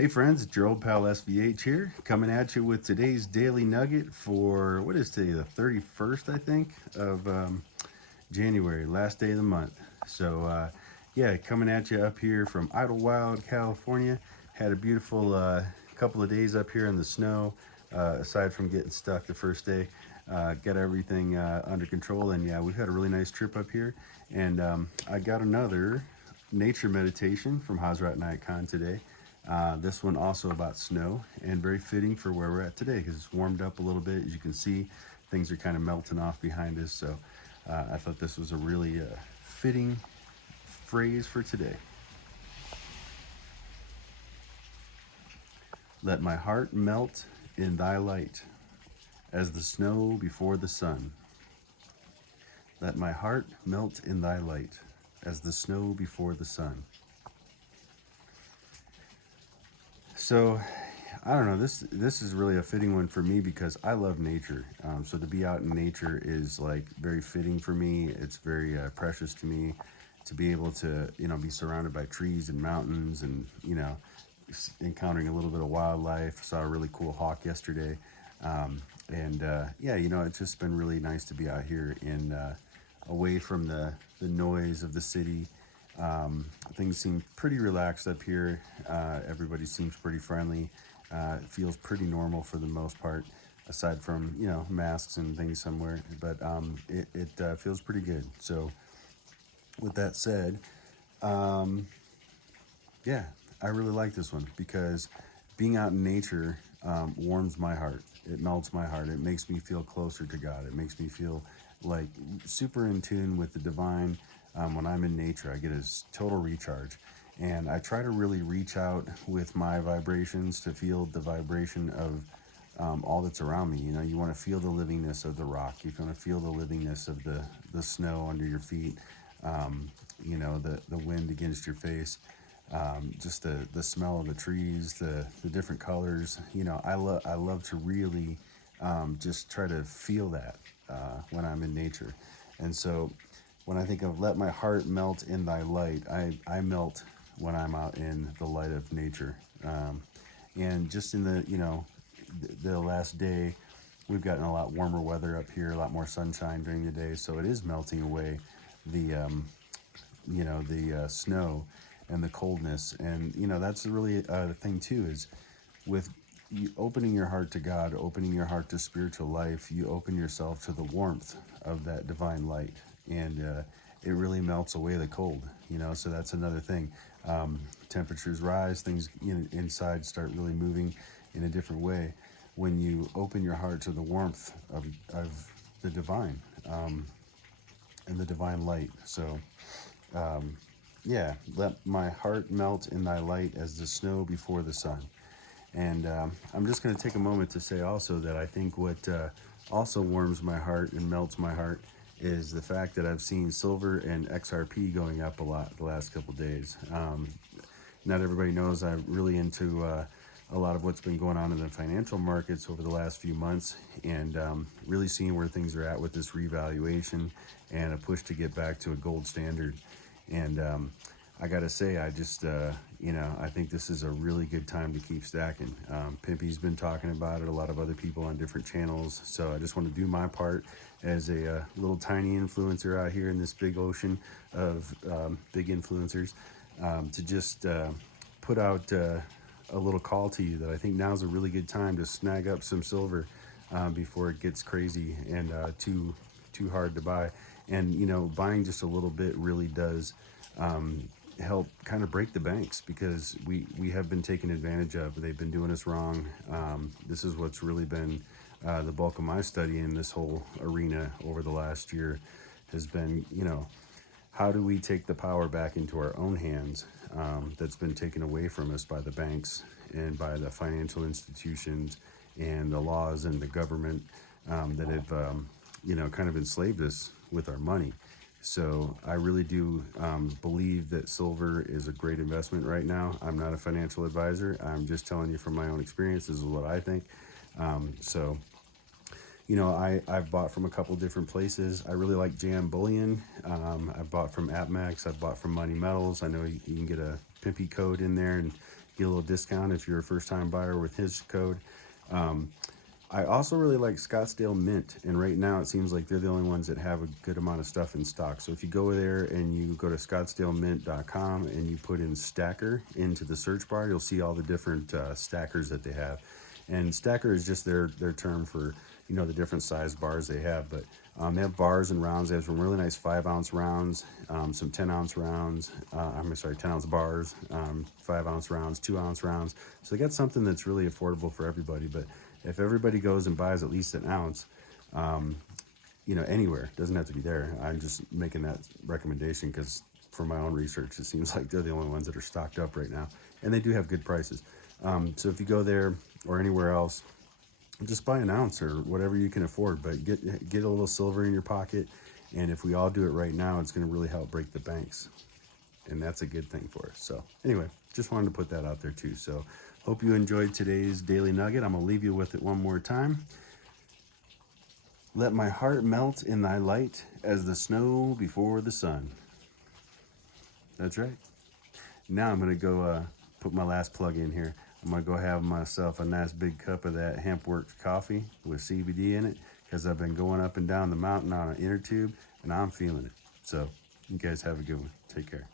Hey friends, it's your old pal SVH here, coming at you with today's Daily Nugget for, what is today, the 31st, I think, of January, last day of the month. So, coming at you up here from Idlewild, California. Had a beautiful couple of days up here in the snow, aside from getting stuck the first day. Got everything under control, and yeah, we've had a really nice trip up here. And I got another nature meditation from Hazrat Nayak Khan today. This one also about snow and very fitting for where we're at today because it's warmed up a little bit. As you can see, things are kind of melting off behind us. So I thought this was a really fitting phrase for today. Let my heart melt in thy light as the snow before the sun. Let my heart melt in thy light as the snow before the sun. So I don't know. This is really a fitting one for me because I love nature. So to be out in nature is like very fitting for me. It's very precious to me to be able to be surrounded by trees and mountains and encountering a little bit of wildlife. Saw a really cool hawk yesterday, and it's just been really nice to be out here in away from the noise of the city. Things seem pretty relaxed up here. Everybody seems pretty friendly. It feels pretty normal for the most part, aside from masks and things somewhere. But it feels pretty good. So with that said, um, yeah, I really like this one because being out in nature warms my heart. It melts my heart. It makes me feel closer to God. It makes me feel like super in tune with the divine. When I'm in nature, I get a total recharge. And I try to really reach out with my vibrations to feel the vibration of all that's around me. You want to feel the livingness of the rock. You want to feel the livingness of the snow under your feet, the wind against your face, just the smell of the trees, the different colors. I love to really just try to feel that when I'm in nature. And so when I think of let my heart melt in thy light, I melt when I'm out in the light of nature. And just in the last day, we've gotten a lot warmer weather up here, a lot more sunshine during the day, so it is melting away the the snow and the coldness. And that's really the thing too, is with you opening your heart to God, opening your heart to spiritual life, you open yourself to the warmth of that divine light, and it really melts away the cold. So that's another thing. Temperatures rise, things inside start really moving in a different way when you open your heart to the warmth of the divine, and the divine light. So let my heart melt in thy light as the snow before the sun. And I'm just going to take a moment to say also that I think what also warms my heart and melts my heart is the fact that I've seen silver and XRP going up a lot the last couple days. Not everybody knows I'm really into a lot of what's been going on in the financial markets over the last few months, and really seeing where things are at with this revaluation and a push to get back to a gold standard. And I gotta say, I just, I think this is a really good time to keep stacking. Pimpy's been talking about it, a lot of other people on different channels. So I just want to do my part as a little tiny influencer out here in this big ocean of big influencers, to just put out a little call to you that I think now's a really good time to snag up some silver before it gets crazy and too hard to buy. And buying just a little bit really does help kind of break the banks, because we have been taken advantage of. They've been doing us wrong. This is what's really been the bulk of my study in this whole arena over the last year has been, how do we take the power back into our own hands that's been taken away from us by the banks and by the financial institutions and the laws and the government that have, kind of enslaved us with our money. So I really do believe that silver is a great investment right now. I'm not a financial advisor. I'm just telling you from my own experience. This is what I think. So I've bought from a couple different places. I really like Jam Bullion. I've bought from AppMax. I've bought from Money Metals. I know you can get a Pimpy code in there and get a little discount if you're a first-time buyer with his code. I also really like Scottsdale Mint, and right now it seems like they're the only ones that have a good amount of stuff in stock. So if you go there and you go to scottsdalemint.com and you put in stacker into the search bar, you'll see all the different stackers that they have. And stacker is just their term for, you know, the different size bars they have. But they have bars and rounds. They have some really nice 5-ounce rounds, some 10-ounce rounds. I'm sorry, 10-ounce bars, 5-ounce rounds, 2-ounce rounds. So they got something that's really affordable for everybody. But if everybody goes and buys at least an ounce, you know, anywhere, doesn't have to be there. I'm just making that recommendation because from my own research, it seems like they're the only ones that are stocked up right now, and they do have good prices. So if you go there or anywhere else, just buy an ounce or whatever you can afford, but get a little silver in your pocket. And if we all do it right now, it's going to really help break the banks, and that's a good thing for us. So anyway, just wanted to put that out there too. So hope you enjoyed today's Daily Nugget. I'm going to leave you with it one more time. Let my heart melt in thy light as the snow before the sun. That's right. Now I'm going to go put my last plug in here. I'm going to go have myself a nice big cup of that hemp-works coffee with CBD in it because I've been going up and down the mountain on an inner tube, and I'm feeling it. So you guys have a good one. Take care.